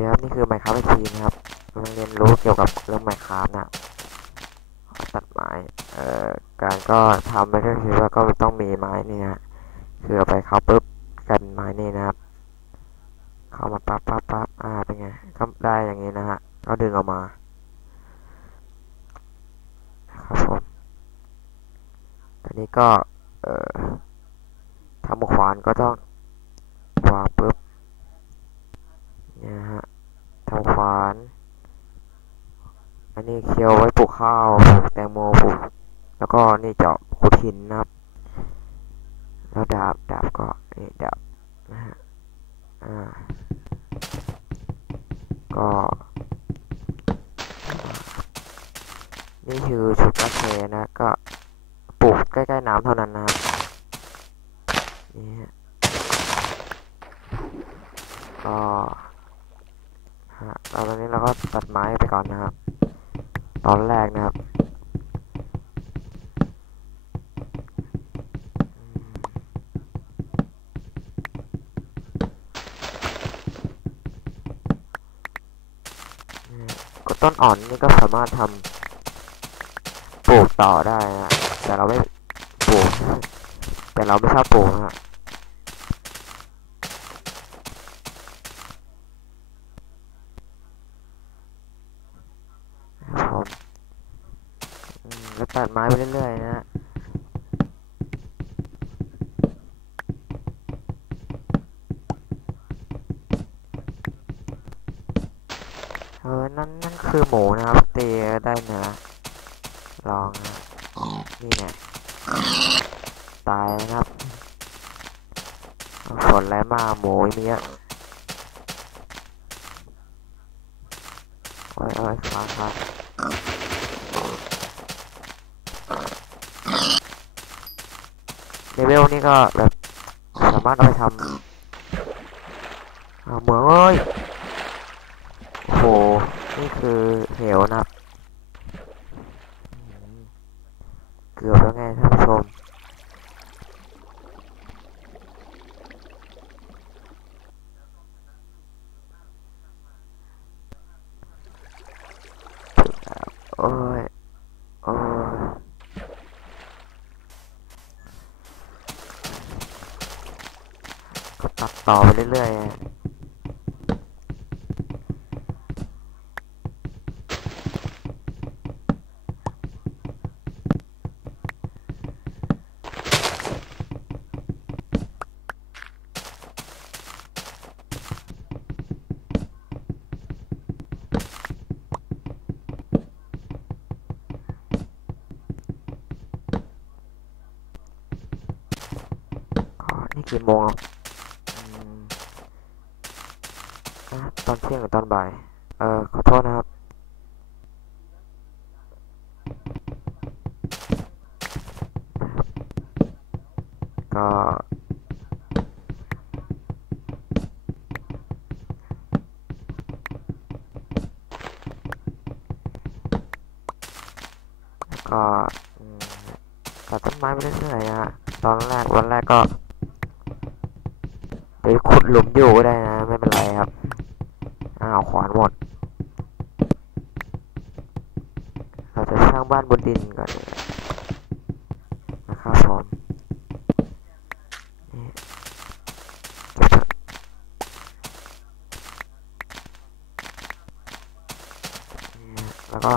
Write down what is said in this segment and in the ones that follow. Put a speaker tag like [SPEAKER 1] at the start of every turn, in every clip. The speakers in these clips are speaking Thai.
[SPEAKER 1] ดีครับนี่คือ Minecraft ไอทีนะครับกำลังเรียนรู้เกี่ยวกับเรื่อง Minecraft นะตัดไม้เอ่อการก็ทำไปก็คือว่าก็ต้องมีไม้นี่นะคือเอาไปเข้าปุ๊บกลายเป็นไม้นี่นะครับ เข้ามาปั๊บปั๊บปั๊บอ่าเป็นไงก็ได้อย่างนี้นะฮะก็ดึงออกมาครับผมตอนนี้ก็เอ่อทำขวานก็ต้องวางปุ๊บ เนี่ยฮะทำขวาน อันนี้เคียวไว้ปลูกข้าวปลูกแตงโมปลูกแล้วก็นี่เจาะขุดหินนะครับ แล้วดาบดาบก็นี่ดาบนะฮะอ่าก็นี่คือชุดกาเทนะก็ปลูกใกล้ๆน้ำเท่านั้นนะครับนี่ฮะก็ฮะตอนนี้เราก็ตัดไม้ไปก่อนนะครับ ตอนแรกนะครับก็ต้นอ่อนนี่ก็สามารถทำปลูกต่อได้นะแต่เราไม่ปลูกแต่เราไม่ชอบปลูกนะฮะ ครับผม อืมแล้วตัดไม้ไปเรื่อยๆนะฮะเออ นั่น นั่นคือหมูนะครับตีได้เนื้อลองนะนี่ไงตายนะครับฝนแรงมากหมูมีเยอะโอ้ยโอ้ยครับครับ เลเวลนี่ก็แบบสามารถเอาไปทำอ่าเหมืองเอ้ยโหนี่คือเหวนะครับ เกือบแล้วไงท่านผู้ชมโอ้ย โอ้ย ก็ ต่อไปเรื่อยๆก็นี่กี่โมงแล้ว ตอนเที่ยงหรือตอนบ่าย เออขอโทษนะครับ ก็ก็ตัดต้นไม้ไปเรื่อยๆนะฮะตอนแรกวันแรกก็ไปขุดหลุมอยู่ก็ได้นะ ไม่เป็นไรครับ อ้าวขวานหมด เราจะสร้างบ้านบนดินก่อนนะครับผมแล้วก็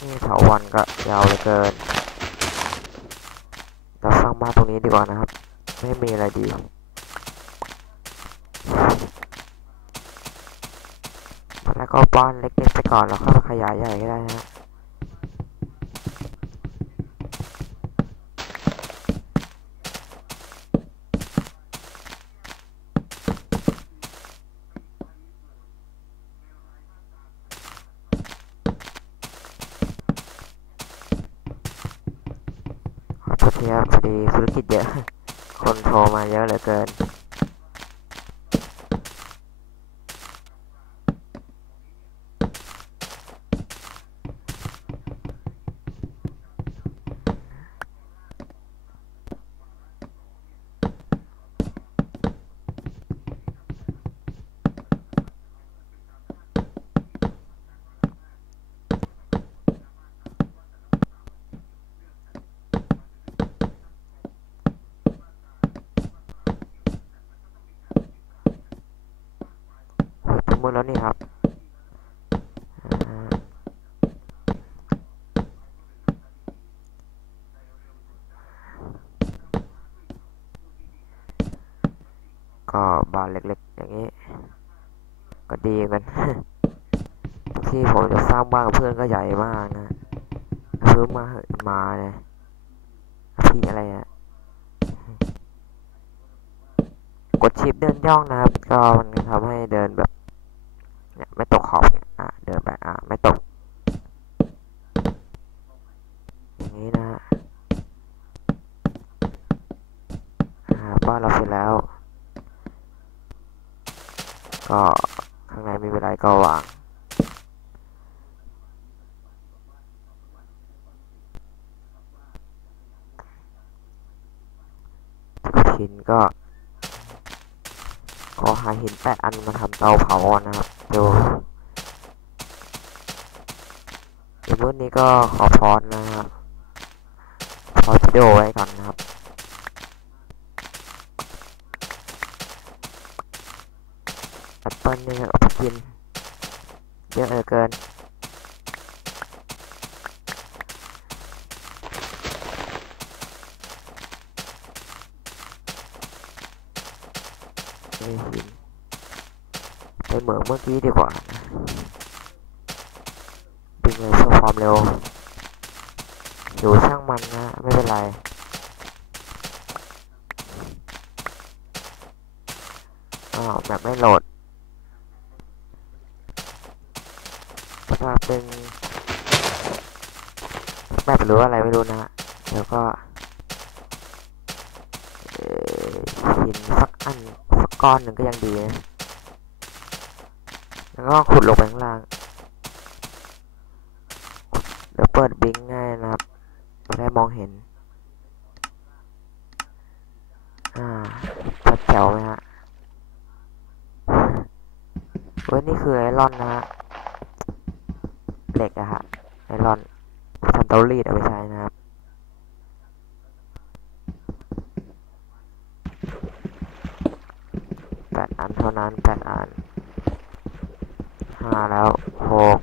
[SPEAKER 1] นี่เถา วันก็ยาวเหลือเกินเราสร้างบ้านตรงนี้ดีกว่านะครับ ไม่มีอะไรดีแล้วก็บ้านเล็กๆไปก่อนแล้วค่อยขยายใหญ่ก็ได้นะ ทษทีครับพอดีธุรกิจเยอะ คนโทรมาเยอะเหลือเกิน มืดแล้วนี่ครับก็บ้านเล็กๆ อย่างนี้ ก็ดีเหมือนกัน ที่ผมจะสร้างบ้านกับเพื่อนก็ใหญ่มากนะซื้อมมาเหอมาเลยพี่อะไรอะกดชิปเดินย่องนะครับ ก็มันทำให้เดินแบบ เนี่ยไม่ตกขอบเนี่ยอะเดินไปอะไม่ตกอย่างนี้นะฮะบ้านเราเสร็จแล้ว ก็ข้างในมีอะไรก็วางทุกชิ้นก็ขอหาหินแปดอันมาทำเตาเผาก่อนนะครับ ดูเดี๋ยวมื้อนี้ก็ขอพอดนะครับพอดวิดีโอไว้ก่อนนะครับแอปเปิ้ลนี่เอาไปกินเยอะเหลือเกินนี่หิน ไปเหมืองเมื่อกี้ดีกว่าดึงเลยเพื่อความเร็วอยู่ช่างมันนะ ไม่เป็นไรอ้าวแบบไม่โหลดถ้าเป็นแบบหรืออะไรไม่รู้นะแล้วก็หินสักอันสักก้อนหนึ่งก็ยังดีนะ แล้วก็ขุดลงไปข้างล่างเดี๋ยวเปิดบิงง่ายนะครับจะได้มองเห็น อ่าชัดแจ๋วไหมฮะเว้ยนี่คือไอรอนนะฮะเหล็กอะฮะไอรอนทำเตารีดเอาไปใช้นะครับแปดอันเท่านั้นแปดอัน ห้าแล้วหก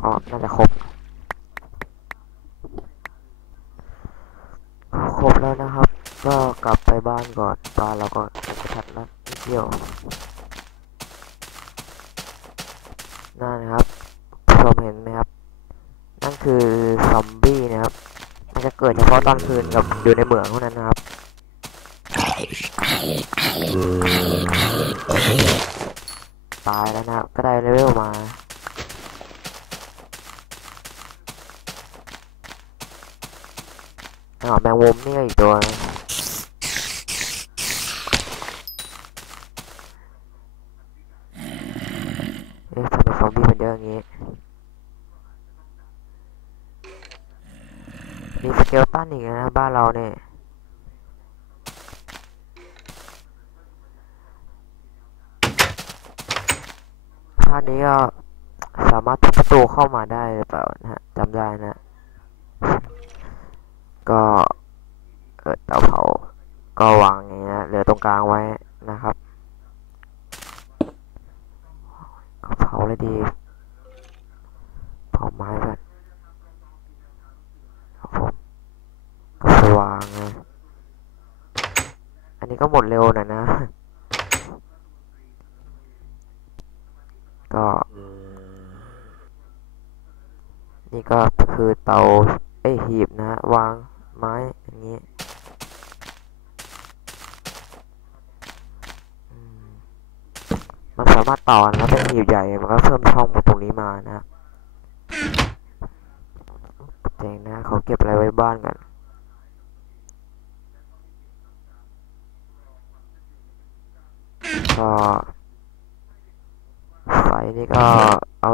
[SPEAKER 1] ก็น่าจะครบ ครบแล้วนะครับ ก็กลับไปบ้านก่อนบ้านเราก็กระทัดรัดเดียวนั่นนะครับชมเห็นไหมครับ นั่นคือซอมบี้นะครับ มันจะเกิดเฉพาะตอนคืนกับอยู่ในเหมืองเท่านั้นนะครับ ตายแล้วนะก็ได้เลเวลมาอ้าวแมงมุมนี่ก็อีกตัวเอ๊ะทำไมซอมบี้มันเยอะอย่างงี้มีสเกลตันอีกนะบ้านเราเนี่ย ท่านี้ก็สามารถทุบประตูเข้ามาได้หรือเปล่านะฮะจำได้นะ ก็เออเตาเผาก็วางอย่างเงี้ยเหลือตรงกลางไว้นะครับก็เผาเลยดีเผาไม้ก่อนครับผมก็สว่างนะอันนี้ก็หมดเร็วหน่อยนะ ก็ นี่ก็คือเตาเอ้ยหีบนะฮะวางไม้อย่างนี้อืมมันสามารถต่อแล้วเป็นหีบใหญ่ มันก็เพิ่มช่องมาตรงนี้มานะฮะเจ๋งนะเขาเก็บอะไรไว้บ้านกันก็ไฟ นี่ก็เอา